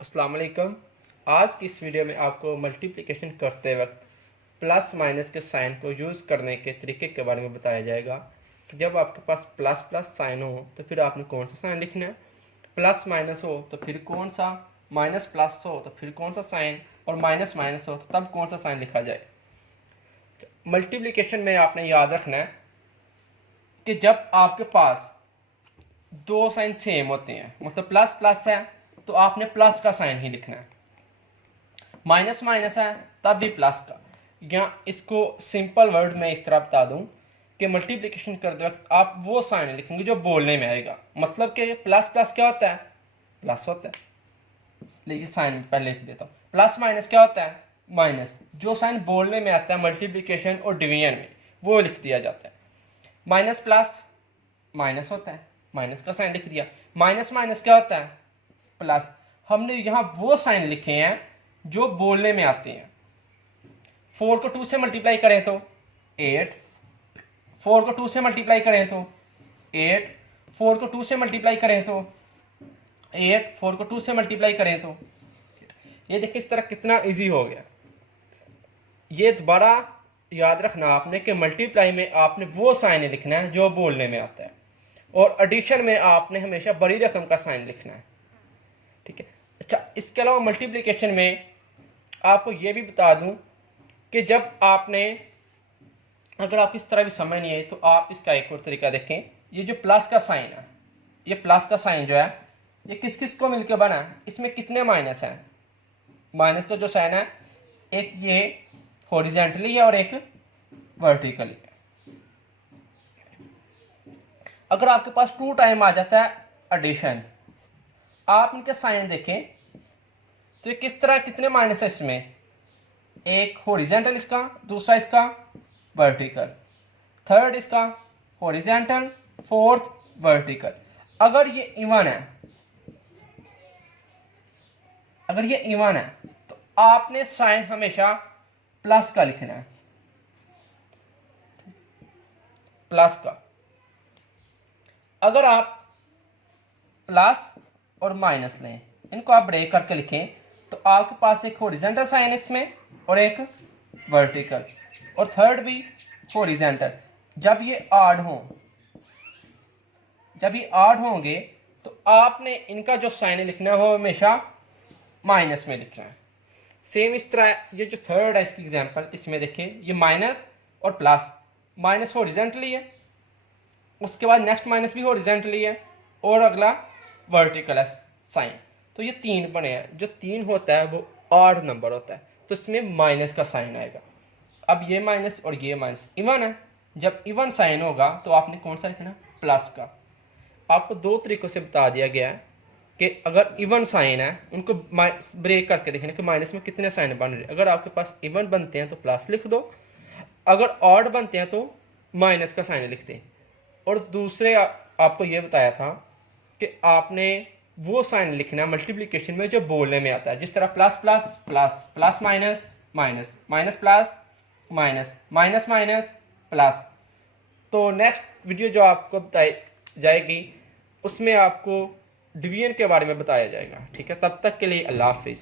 अस्सलाम वालेकुम। आज की इस वीडियो में आपको मल्टीप्लिकेशन करते वक्त प्लस माइनस के साइन को यूज़ करने के तरीके के बारे में बताया जाएगा कि जब आपके पास प्लस प्लस साइन हो तो फिर आपने कौन सा साइन लिखना है, प्लस माइनस हो तो फिर कौन सा, माइनस प्लस हो तो फिर कौन सा साइन, और माइनस माइनस हो तो तब कौन सा साइन लिखा जाए। मल्टीप्लिकेशन में आपने याद रखना है कि जब आपके पास दो साइन सेम होते हैं, मतलब प्लस प्लस है तो आपने प्लस का साइन ही लिखना है, माइनस माइनस है तब भी प्लस का। या इसको सिंपल वर्ड में इस तरह बता दूं कि मल्टीप्लिकेशन करते वक्त आप वो साइन लिखेंगे जो बोलने में आएगा। मतलब कि प्लस प्लस क्या होता है, प्लस होता है, इसलिए साइन पहले लिख देता हूँ। प्लस माइनस क्या होता है, माइनस। जो साइन बोलने में आता है मल्टीप्लिकेशन और डिवीजन में वो लिख दिया जाता है। माइनस प्लस माइनस होता है, माइनस का साइन लिख दिया। माइनस माइनस क्या होता है, प्लस। हमने यहाँ वो साइन लिखे हैं जो बोलने में आते हैं। 4 को 2 से मल्टीप्लाई करें तो 8, 4 को 2 से मल्टीप्लाई करें तो 8, 4 को 2 से मल्टीप्लाई करें तो 8, 4 को 2 से मल्टीप्लाई करें तो। ये देखिए इस तरह कितना इजी हो गया। ये दोबारा याद रखना आपने कि मल्टीप्लाई में आपने वो साइन लिखना है जो बोलने में आता है, और एडिशन में आपने हमेशा बड़ी रकम का साइन लिखना है। ठीक है। अच्छा, इसके अलावा मल्टीप्लिकेशन में आपको ये भी बता दूं कि जब आपने, अगर आप इस तरह भी समझ नहीं आए तो आप इसका एक और तरीका देखें। ये जो प्लस का साइन है, ये प्लस का साइन जो है ये किस किस को मिलकर बना है, इसमें कितने माइनस हैं। माइनस का जो साइन है एक ये हॉरिजॉन्टली है और एक वर्टिकली है। अगर आपके पास 2 टाइम आ जाता है एडिशन, आप इनके साइन देखें तो ये किस तरह, कितने माइनस है इसमें, एक हॉरिजॉन्टल इसका, दूसरा इसका वर्टिकल, थर्ड इसका हॉरिजॉन्टल, फोर्थ वर्टिकल। अगर ये इवन है, अगर ये इवन है तो आपने साइन हमेशा प्लस का लिखना है, प्लस का। अगर आप प्लस और माइनस लें, इनको आप ब्रेक करके लिखें तो आपके पास एक हॉरिजॉन्टल साइन इसमें और एक वर्टिकल, और थर्ड भी हॉरिजॉन्टल। जब ये ऑड हो, जब ये ऑड होंगे तो आपने इनका जो साइन लिखना है वो हमेशा माइनस में लिखना है। सेम इस तरह ये जो थर्ड है इसकी एग्जांपल, इसमें देखें ये माइनस और प्लस, माइनस हॉरिजॉन्टली है, उसके बाद नेक्स्ट माइनस भी हॉरिजॉन्टली है, और अगला वर्टिकल है साइन। तो ये 3 बने हैं। जो 3 होता है वो ऑड नंबर होता है, तो इसमें माइनस का साइन आएगा। अब ये माइनस और ये माइनस इवन है, जब इवन साइन होगा तो आपने कौन सा लिखना, प्लस का। आपको 2 तरीकों से बता दिया गया है कि अगर इवन साइन है उनको ब्रेक करके देखना कि माइनस में कितने साइन बन रहे हैं। अगर आपके पास इवन बनते हैं तो प्लस लिख दो, अगर ऑड बनते हैं तो माइनस का साइन लिखते हैं। और दूसरे आपको ये बताया था कि आपने वो साइन लिखना है मल्टीप्लिकेशन में जो बोलने में आता है, जिस तरह plus plus plus, plus minus minus, minus plus minus, minus minus plus. तो नेक्स्ट वीडियो जो आपको बताई जाएगी उसमें आपको डिवीजन के बारे में बताया जाएगा। ठीक है, तब तक के लिए अल्लाह हाफिज़।